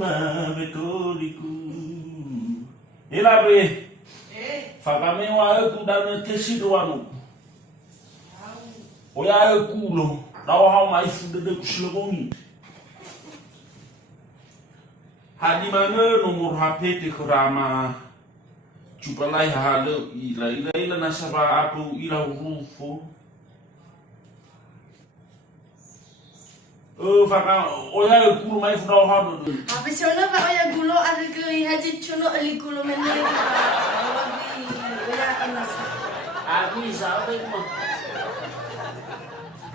Mabekoliku. Ila bre. Fakame wa aku dan tesido wanu. Oya aku lo. Dawa ha mai fude de kuslobongi. Hadi mana nomor HP te kurama. Cupalai halo ila nasaba aku ila rufo. Faka oya aku mai fuda ha do. Habis ona pa oya gulo ada ke haji chuno ali gulo mene pa. Oya anasa. Abi sa oy mo.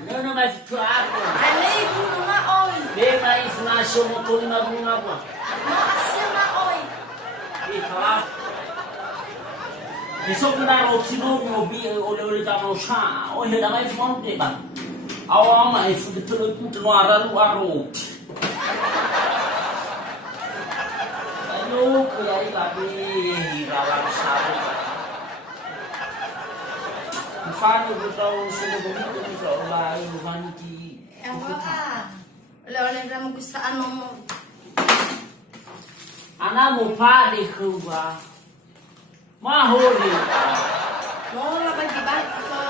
Não vai ficar. Alei gulo ma oi. Be mai funa show mo to na buna ba. Ma asema oi. Ika. Isso que dá o tino mo bi ole ta mo sha. O he da mai fon de ba. Awa mai fu de tulo puto no araru. Ayo ko ya ila be ira sabe. Fano botão sulo bonito ni sa ola yung vanity. Oleh kamu kusaan mo. Ana mo pa de kuba. Maholi. Mo la bagi ba so.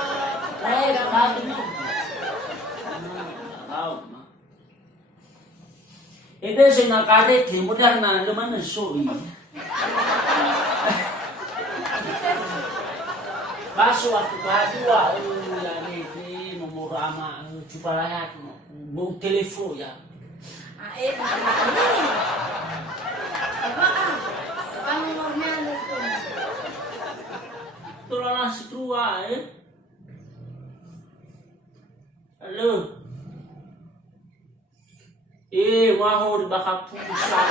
Bago mo. Ebe sa nakarete mo dar na naman ang soy. Baso ako kadua yani nomorama chupalayat mo bu telefon ya. Paano mo niya telefon? Tulo na si Trua Halo. Mahol baka pusa.